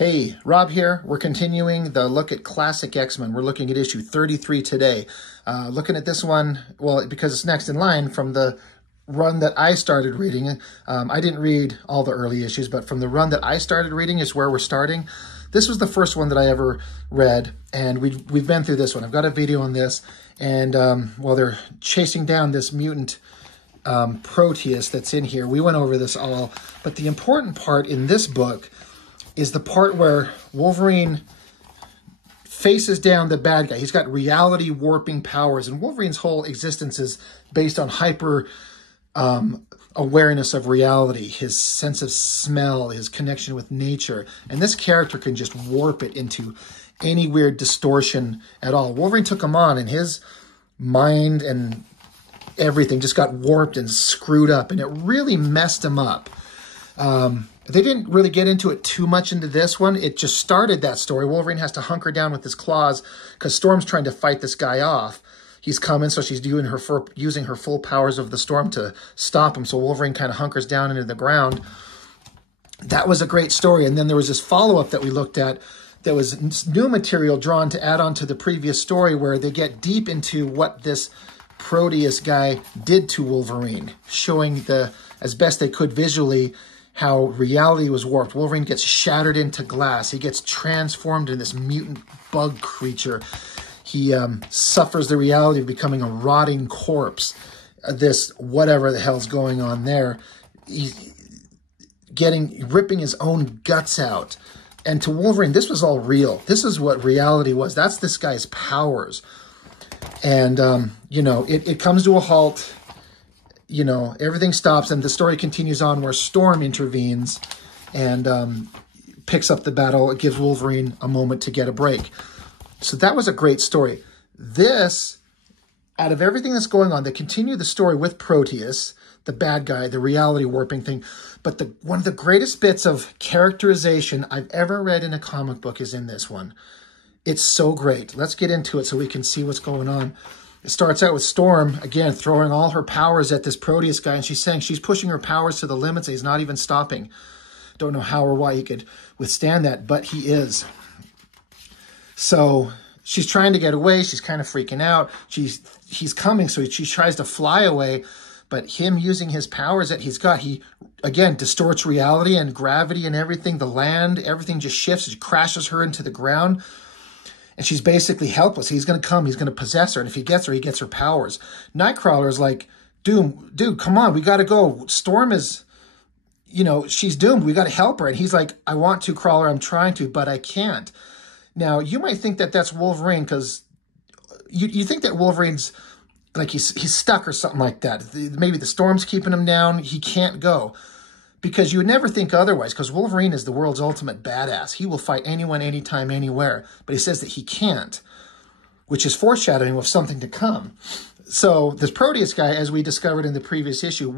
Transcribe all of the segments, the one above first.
Hey, Rob here. We're continuing the look at classic X-Men. We're looking at issue 33 today. Looking at this one, well, because it's next in line from the run that I started reading. I didn't read all the early issues, but from the run that I started reading is where we're starting. This was the first one that I ever read, and we've been through this one. I've got a video on this, and while they're chasing down this mutant Proteus that's in here, we went over this all. But the important part in this book is the part where Wolverine faces down the bad guy. He's got reality warping powers, and Wolverine's whole existence is based on hyper awareness of reality, his sense of smell, his connection with nature. And this character can just warp it into any weird distortion at all. Wolverine took him on, and his mind and everything just got warped and screwed up, and it really messed him up. They didn't really get into it too much into this one. It just started that story. Wolverine has to hunker down with his claws because Storm's trying to fight this guy off. He's coming, so she's using her full powers of the Storm to stop him. So Wolverine kind of hunkers down into the ground. That was a great story. And then there was this follow-up that we looked at that was new material drawn to add on to the previous story, where they get deep into what this Proteus guy did to Wolverine, showing as best they could visually how reality was warped. Wolverine gets shattered into glass. He gets transformed into this mutant bug creature. He suffers the reality of becoming a rotting corpse. This whatever the hell's going on there. He's ripping his own guts out. And to Wolverine, this was all real. This is what reality was. That's this guy's powers. And, you know, it comes to a halt. You know, everything stops, and the story continues on where Storm intervenes and picks up the battle. It gives Wolverine a moment to get a break. So that was a great story. This, out of everything that's going on, they continue the story with Proteus, the bad guy, the reality warping thing. But one of the greatest bits of characterization I've ever read in a comic book is in this one. It's so great. Let's get into it so we can see what's going on. It starts out with Storm, again, throwing all her powers at this Proteus guy, and she's saying she's pushing her powers to the limits, and he's not even stopping. Don't know how or why he could withstand that, but he is. So she's trying to get away. She's kind of freaking out. He's coming, so she tries to fly away, but him using his powers that he's got, he, again, distorts reality and gravity and everything. The land, everything just shifts. It crashes her into the ground. And she's basically helpless. He's going to come. He's going to possess her. And if he gets her, he gets her powers. Nightcrawler's like, dude, come on. We got to go. Storm is, you know, she's doomed. We got to help her. And he's like, I want to, Crawler. I'm trying to, but I can't. Now, you might think that that's Wolverine because you think that Wolverine's like he's stuck or something like that. Maybe the Storm's keeping him down. He can't go. Because you would never think otherwise, because Wolverine is the world's ultimate badass. He will fight anyone, anytime, anywhere. But he says that he can't, which is foreshadowing of something to come. So this Proteus guy, as we discovered in the previous issue,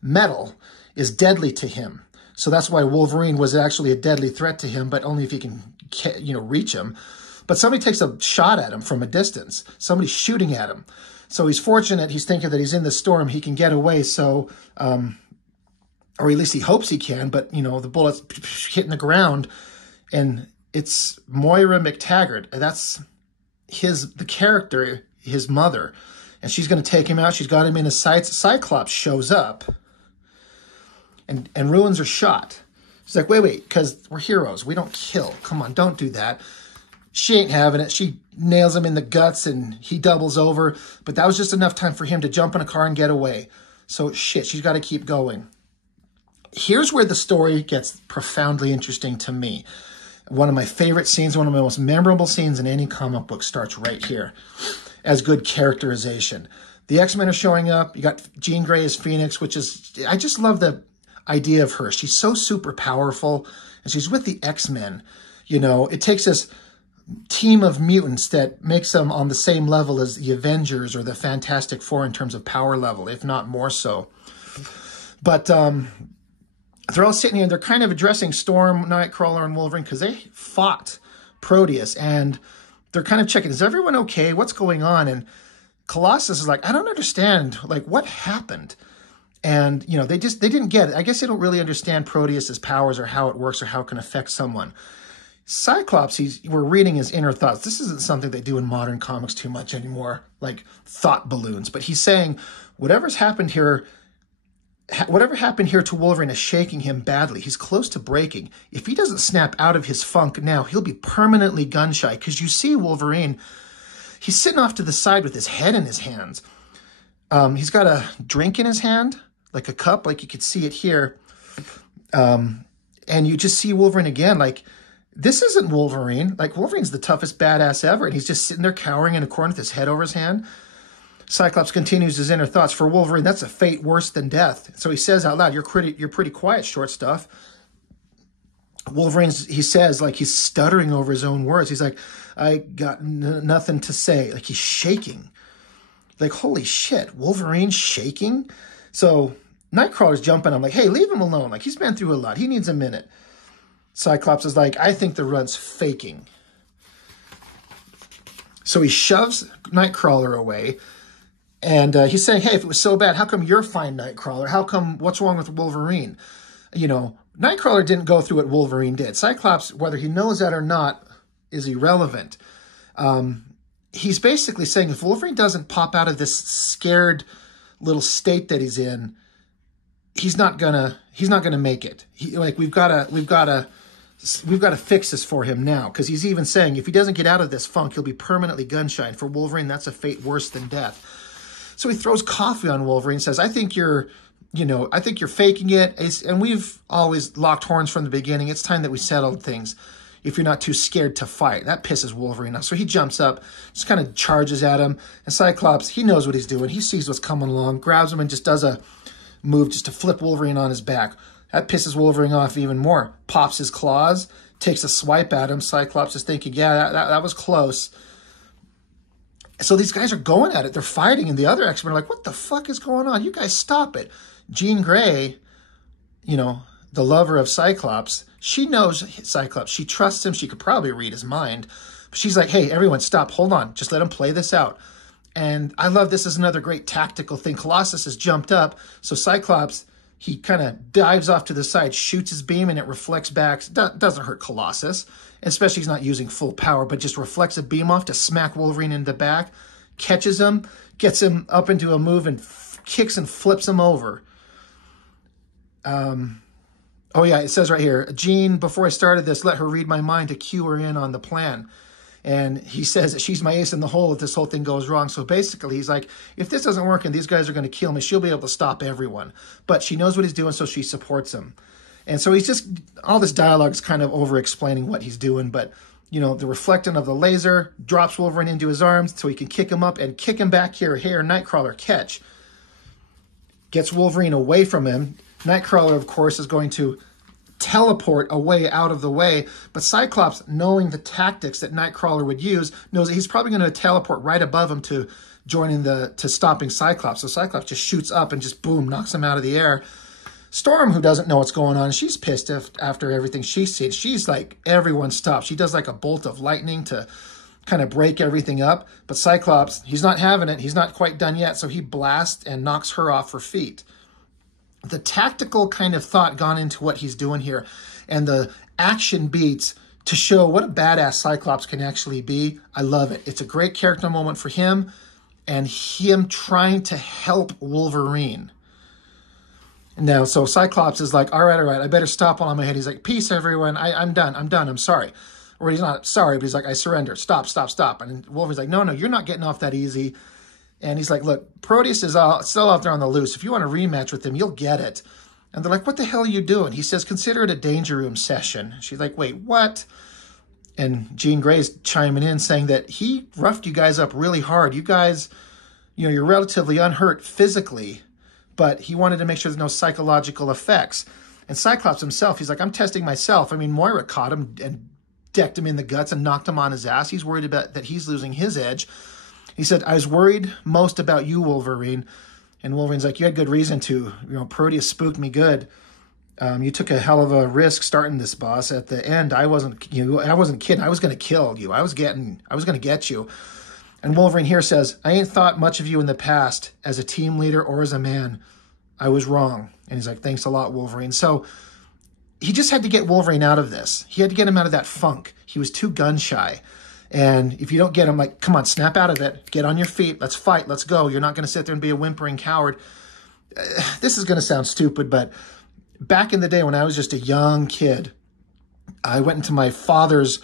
metal is deadly to him. So that's why Wolverine was actually a deadly threat to him, but only if he can, you know, reach him. But somebody takes a shot at him from a distance. Somebody's shooting at him. So he's fortunate. He's thinking that he's in the storm. He can get away. So, or at least he hopes he can, but, you know, the bullet's hitting the ground, and it's Moira McTaggart. That's the character, his mother, and she's going to take him out. She's got him in his sights. Cyclops shows up and ruins her shot. She's like, wait, because we're heroes. We don't kill. Come on, don't do that. She ain't having it. She nails him in the guts, and he doubles over, but that was just enough time for him to jump in a car and get away. So, shit, she's got to keep going. Here's where the story gets profoundly interesting to me. One of my favorite scenes, one of my most memorable scenes in any comic book starts right here as good characterization. The X-Men are showing up. You got Jean Grey as Phoenix, which is, I just love the idea of her. She's so super powerful, and she's with the X-Men. You know, it takes this team of mutants that makes them on the same level as the Avengers or the Fantastic Four in terms of power level, if not more so. But, they're all sitting here, and they're kind of addressing Storm, Nightcrawler, and Wolverine because they fought Proteus, and they're kind of checking, is everyone okay? What's going on? And Colossus is like, I don't understand. Like, what happened? And, you know, they didn't get it. I guess they don't really understand Proteus's powers or how it works or how it can affect someone. Cyclops, we're reading his inner thoughts. This isn't something they do in modern comics too much anymore, like thought balloons. But he's saying, whatever happened here to Wolverine is shaking him badly. He's close to breaking. If he doesn't snap out of his funk now, he'll be permanently gun-shy. Because you see Wolverine, he's sitting off to the side with his head in his hands. He's got a drink in his hand, like a cup, like you could see it here. And you just see Wolverine again, like, this isn't Wolverine. Like, Wolverine's the toughest badass ever, and he's just sitting there cowering in a corner with his head over his hand. Cyclops continues his inner thoughts. For Wolverine, that's a fate worse than death. So he says out loud, you're pretty quiet, short stuff. Wolverine, he says, like, he's stuttering over his own words. He's like, I got nothing to say. Like, he's shaking. Like, holy shit, Wolverine's shaking? So Nightcrawler's jumping. I'm like, hey, leave him alone. Like, he's been through a lot. He needs a minute. Cyclops is like, I think the run's faking. So he shoves Nightcrawler away. And he's saying, hey, if it was so bad, how come you're fine, Nightcrawler? How come, what's wrong with Wolverine? You know, Nightcrawler didn't go through what Wolverine did. Cyclops, whether he knows that or not, is irrelevant. He's basically saying if Wolverine doesn't pop out of this scared little state that he's in, he's not gonna make it. We've got to fix this for him now, because he's even saying if he doesn't get out of this funk, he'll be permanently gun-shy. For Wolverine, that's a fate worse than death. So he throws coffee on Wolverine, says, I think you're faking it. And we've always locked horns from the beginning. It's time that we settled things if you're not too scared to fight. That pisses Wolverine off. So he jumps up, just kind of charges at him. And Cyclops, he knows what he's doing. He sees what's coming along, grabs him and just does a move just to flip Wolverine on his back. That pisses Wolverine off even more. Pops his claws, takes a swipe at him. Cyclops is thinking, yeah, that was close. So these guys are going at it. They're fighting, and the other X-Men are like, what the fuck is going on? You guys stop it. Jean Grey, you know, the lover of Cyclops, she knows Cyclops. She trusts him. She could probably read his mind. But she's like, hey, everyone, stop. Hold on. Just let him play this out. And I love this is another great tactical thing. Colossus has jumped up. So Cyclops, he kind of dives off to the side, shoots his beam, and it reflects back. Doesn't hurt Colossus, especially he's not using full power, but just reflects a beam off to smack Wolverine in the back, catches him, gets him up into a move, and kicks and flips him over. Oh, yeah, it says right here, Jean, before I started this, let her read my mind to cue her in on the plan. And he says that she's my ace in the hole if this whole thing goes wrong. So basically, he's like, if this doesn't work and these guys are going to kill me, she'll be able to stop everyone. But she knows what he's doing, so she supports him. And so he's just, all this dialogue is kind of over-explaining what he's doing. But, you know, the reflecting of the laser drops Wolverine into his arms so he can kick him up and kick him back here. Here, Nightcrawler, catch. Gets Wolverine away from him. Nightcrawler, of course, is going to teleport away out of the way, but Cyclops, knowing the tactics that Nightcrawler would use, knows that he's probably going to teleport right above him to join in to stopping Cyclops. So Cyclops just shoots up and just boom, knocks him out of the air. Storm, who doesn't know what's going on, she's pissed after everything she's seen. She's like, everyone stop. She does like a bolt of lightning to kind of break everything up, but Cyclops, he's not having it. He's not quite done yet, so he blasts and knocks her off her feet. The tactical kind of thought gone into what he's doing here, and the action beats to show what a badass Cyclops can actually be. I love it. It's a great character moment for him, and him trying to help Wolverine. Now, so Cyclops is like, all right, I better stop while I'm ahead. He's like, peace, everyone. I'm done. I'm sorry. Or he's not sorry, but he's like, I surrender. Stop. And Wolverine's like, no, you're not getting off that easy. And he's like, look, Proteus is still out there on the loose. If you want a rematch with him, you'll get it. And they're like, what the hell are you doing? He says, consider it a danger room session. She's like, wait, what? And Jean Grey's chiming in saying that he roughed you guys up really hard. You guys, you know, you're relatively unhurt physically, but he wanted to make sure there's no psychological effects. And Cyclops himself, he's like, I'm testing myself. I mean, Moira caught him and decked him in the guts and knocked him on his ass. He's worried about that he's losing his edge. He said, I was worried most about you, Wolverine. And Wolverine's like, you had good reason to. You know, Proteus spooked me good. You took a hell of a risk starting this, boss. At the end, I wasn't kidding. I was going to kill you. I was going to get you. And Wolverine here says, I ain't thought much of you in the past as a team leader or as a man. I was wrong. And he's like, thanks a lot, Wolverine. So he just had to get Wolverine out of this. He had to get him out of that funk. He was too gun shy. And if you don't get him, like, come on, snap out of it. Get on your feet. Let's fight. Let's go. You're not going to sit there and be a whimpering coward. This is going to sound stupid, but back in the day when I was just a young kid, I went into my father's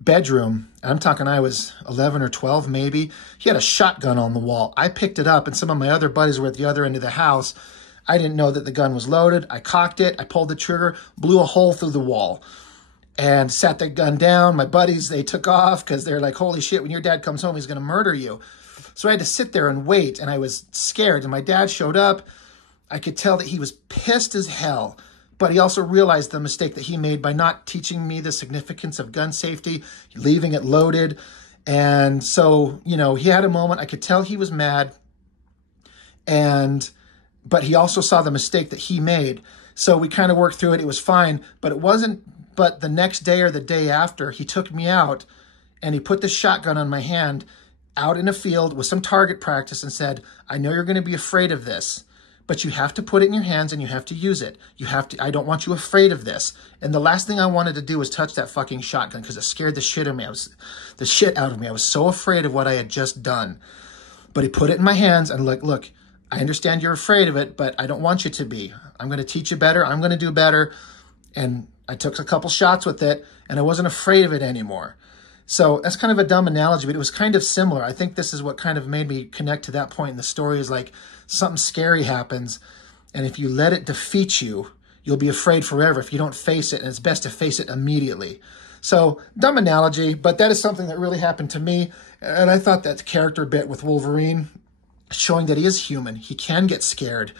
bedroom. I'm talking I was 11 or 12 maybe. He had a shotgun on the wall. I picked it up, and some of my other buddies were at the other end of the house. I didn't know that the gun was loaded. I cocked it. I pulled the trigger, blew a hole through the wall, and sat the gun down. My buddies, they took off because they're like, holy shit, when your dad comes home, he's going to murder you. So I had to sit there and wait, and I was scared. And my dad showed up. I could tell that he was pissed as hell, but he also realized the mistake that he made by not teaching me the significance of gun safety, leaving it loaded. And so, you know, he had a moment. I could tell he was mad, but he also saw the mistake that he made. So we kind of worked through it. It was fine, but it wasn't. But the next day or the day after, he took me out and he put the shotgun on my hand out in a field with some target practice and said, I know you're going to be afraid of this, but you have to put it in your hands and you have to use it. You have to, I don't want you afraid of this. And the last thing I wanted to do was touch that fucking shotgun because it scared the shit out of me. I was so afraid of what I had just done. But he put it in my hands and like, look, I understand you're afraid of it, but I don't want you to be. I'm going to teach you better. I'm going to do better. And I took a couple shots with it, and I wasn't afraid of it anymore. So that's kind of a dumb analogy, but it was kind of similar. I think this is what kind of made me connect to that point in the story, is like something scary happens, and if you let it defeat you, you'll be afraid forever if you don't face it, and it's best to face it immediately. So, dumb analogy, but that is something that really happened to me, and I thought that character bit with Wolverine, showing that he is human, he can get scared.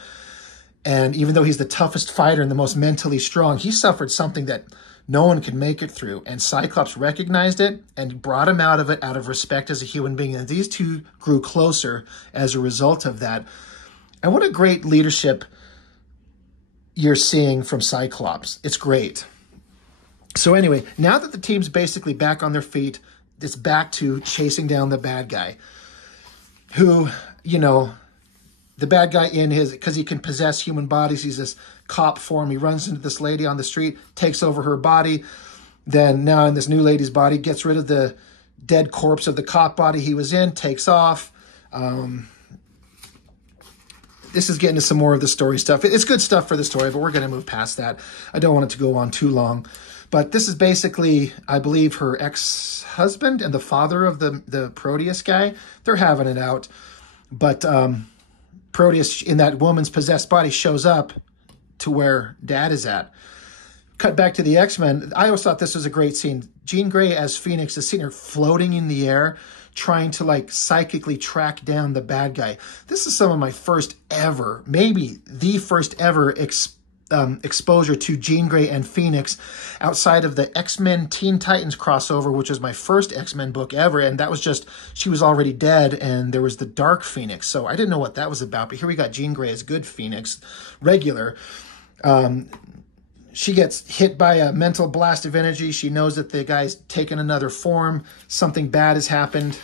And even though he's the toughest fighter and the most mentally strong, he suffered something that no one could make it through. And Cyclops recognized it and brought him out of it out of respect as a human being. And these two grew closer as a result of that. And what a great leadership you're seeing from Cyclops. It's great. So anyway, now that the team's basically back on their feet, it's back to chasing down the bad guy who, you know, the bad guy in his, because he can possess human bodies, he's this cop form. He runs into this lady on the street, takes over her body. Then now in this new lady's body, gets rid of the dead corpse of the cop body he was in, takes off. This is getting to some more of the story stuff. It's good stuff for the story, but we're going to move past that. I don't want it to go on too long. But this is basically, I believe, her ex-husband and the father of the Proteus guy. They're having it out. But Proteus, in that woman's possessed body, shows up to where Dad is at. Cut back to the X-Men. I always thought this was a great scene. Jean Grey as Phoenix is seeing her floating in the air, trying to like psychically track down the bad guy. This is some of my first ever, maybe the first ever exposure to Jean Grey and Phoenix outside of the X-Men Teen Titans crossover, which was my first X-Men book ever. And that was just, she was already dead and there was the Dark Phoenix. So I didn't know what that was about, but here we got Jean Grey as good Phoenix, regular. She gets hit by a mental blast of energy. She knows that the guy's taken another form. Something bad has happened.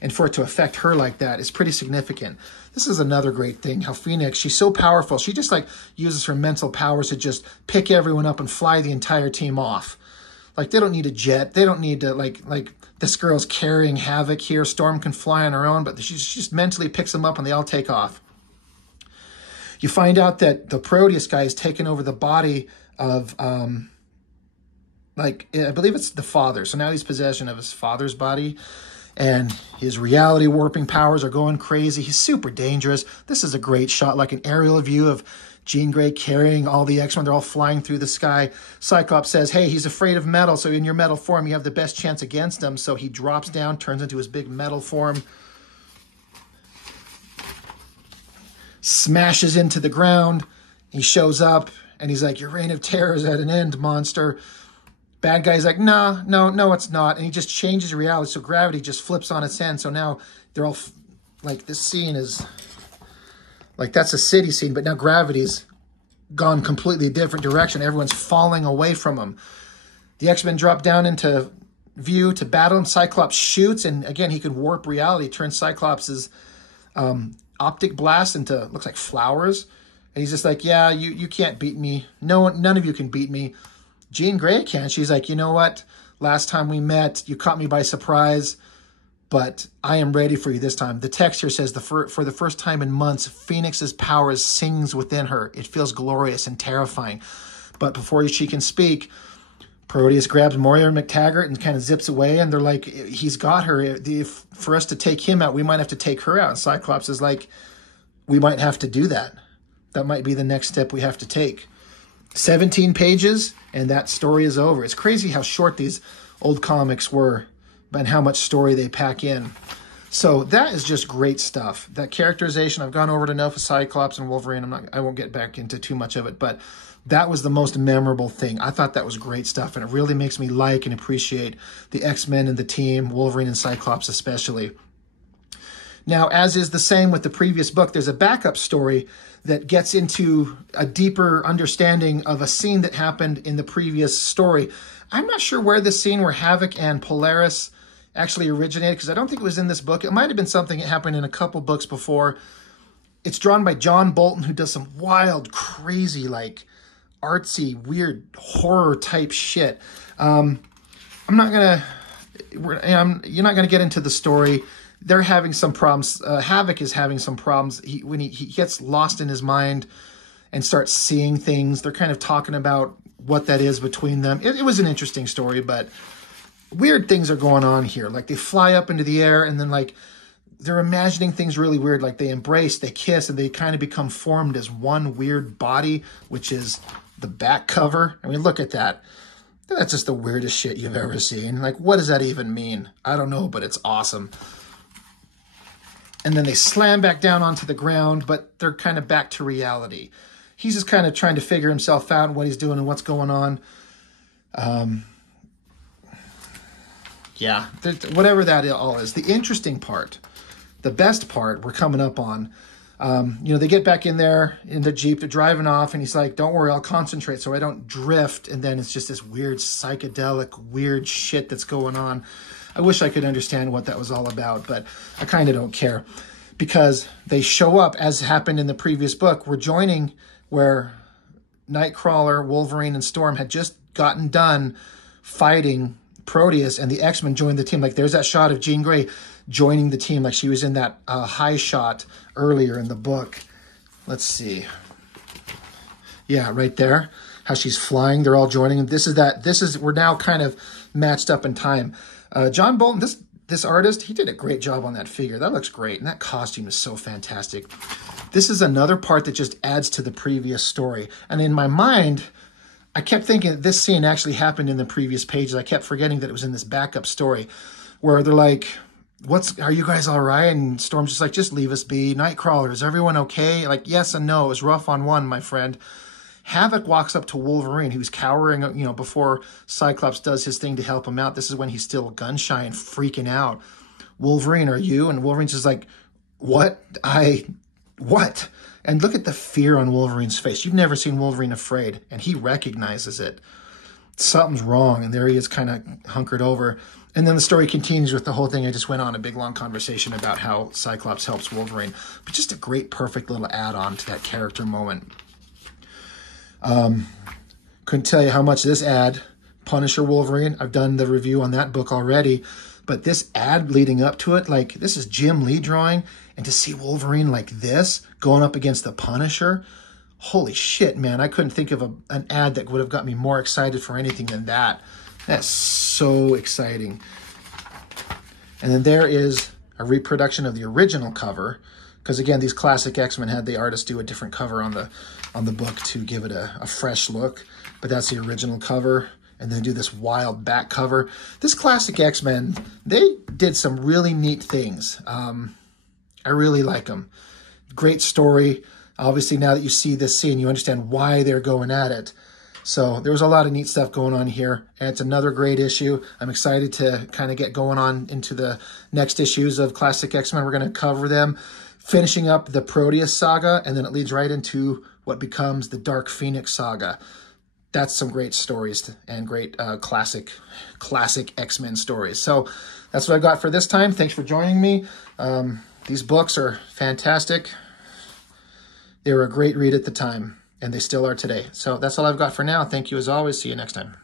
And for it to affect her like that is pretty significant. This is another great thing, how Phoenix, she's so powerful. She just like uses her mental powers to just pick everyone up and fly the entire team off. Like they don't need a jet. They don't need to like this girl's carrying havoc here. Storm can fly on her own, but she just mentally picks them up and they all take off. You find out that the Proteus guy has taken over the body of, I believe it's the father. So now he's possession of his father's body. And his reality warping powers are going crazy. He's super dangerous. This is a great shot, like an aerial view of Jean Grey carrying all the X-Men. They're all flying through the sky. Cyclops says, hey, he's afraid of metal, so in your metal form, you have the best chance against him. So he drops down, turns into his big metal form, smashes into the ground. He shows up, and he's like, your reign of terror is at an end, monster. Bad guy's like, no, it's not. And he just changes reality. So gravity just flips on its end. So now they're all like, this scene is like, that's a city scene, but now gravity's gone completely different direction. Everyone's falling away from him. The X-Men drop down into view to battle, and Cyclops shoots. And again, he can warp reality, turn Cyclops's optic blast into, looks like flowers. And he's just like, yeah, you can't beat me. No, none of you can beat me. Jean Grey can. She's like, you know what? Last time we met, you caught me by surprise, but I am ready for you this time. The text here says, for the first time in months, Phoenix's power sings within her. It feels glorious and terrifying. But before she can speak, Proteus grabs Moira McTaggart and kind of zips away, and they're like, he's got her. For us to take him out, we might have to take her out. And Cyclops is like, we might have to do that. That might be the next step we have to take. 17 pages, and that story is over. It's crazy how short these old comics were and how much story they pack in. So that is just great stuff. That characterization, I've gone over it enough with Cyclops and Wolverine. I won't get back into too much of it, but that was the most memorable thing. I thought that was great stuff, and it really makes me like and appreciate the X-Men and the team, Wolverine and Cyclops especially. Now, as is the same with the previous book, there's a backup story that gets into a deeper understanding of a scene that happened in the previous story. I'm not sure where this scene where Havoc and Polaris actually originated, because I don't think it was in this book. It might have been something that happened in a couple books before. It's drawn by John Bolton, who does some wild, crazy, like artsy, weird horror type shit. You're not gonna get into the story. They're having some problems. Havoc is having some problems. When he gets lost in his mind and starts seeing things, they're kind of talking about what that is between them. It was an interesting story, but weird things are going on here. Like they fly up into the air, and then like they're imagining things really weird. Like they embrace, they kiss, and they kind of become formed as one weird body, which is the back cover. I mean, look at that. That's just the weirdest shit you've ever seen. Like, what does that even mean? I don't know, but it's awesome. And then they slam back down onto the ground, but they're kind of back to reality. He's just kind of trying to figure himself out and what he's doing and what's going on. Yeah, whatever that all is. The interesting part, the best part we're coming up on, they get back in there in the Jeep, they're driving off, and he's like, don't worry, I'll concentrate so I don't drift. And then it's just this weird psychedelic, weird shit that's going on. I wish I could understand what that was all about, but I kind of don't care, because they show up, as happened in the previous book. We're joining where Nightcrawler, Wolverine, and Storm had just gotten done fighting Proteus, and the X-Men joined the team. Like there's that shot of Jean Grey joining the team, like she was in that high shot earlier in the book. Let's see. Yeah, right there. How she's flying. They're all joining. We're now kind of matched up in time. John Bolton, this artist, he did a great job on that figure. That looks great, and that costume is so fantastic. This is another part that just adds to the previous story. And in my mind, I kept thinking that this scene actually happened in the previous pages. I kept forgetting that it was in this backup story where they're like, are you guys all right? And Storm's just like, just leave us be. Nightcrawler, is everyone okay? Like, yes and no. It was rough on one, my friend. Havoc walks up to Wolverine, who's cowering, before Cyclops does his thing to help him out. This is when he's still gun-shy and freaking out. Wolverine, are you? And Wolverine's just like, what? What? And look at the fear on Wolverine's face. You've never seen Wolverine afraid, and he recognizes it. Something's wrong, and there he is kind of hunkered over. And then the story continues with the whole thing. I just went on a big, long conversation about how Cyclops helps Wolverine. But just a great, perfect little add-on to that character moment. Couldn't tell you how much this ad, Punisher Wolverine, I've done the review on that book already, but this ad leading up to it, like this is Jim Lee drawing, and to see Wolverine like this going up against the Punisher, holy shit, man. I couldn't think of an ad that would have got me more excited for anything than that. That's so exciting. And then there is a reproduction of the original cover, because again, these classic X-Men had the artist do a different cover on the book to give it a fresh look. But that's the original cover. And then do this wild back cover. This classic X-Men, they did some really neat things. I really like them. Great story. Obviously, now that you see this scene, you understand why they're going at it. So there was a lot of neat stuff going on here. And it's another great issue. I'm excited to kind of get going on into the next issues of Classic X-Men. We're going to cover them, finishing up the Proteus saga, and then it leads right into what becomes the Dark Phoenix saga. That's some great stories and great classic X-Men stories. So that's what I got for this time. Thanks for joining me. These books are fantastic. They were a great read at the time, and they still are today. So that's all I've got for now. Thank you as always. See you next time.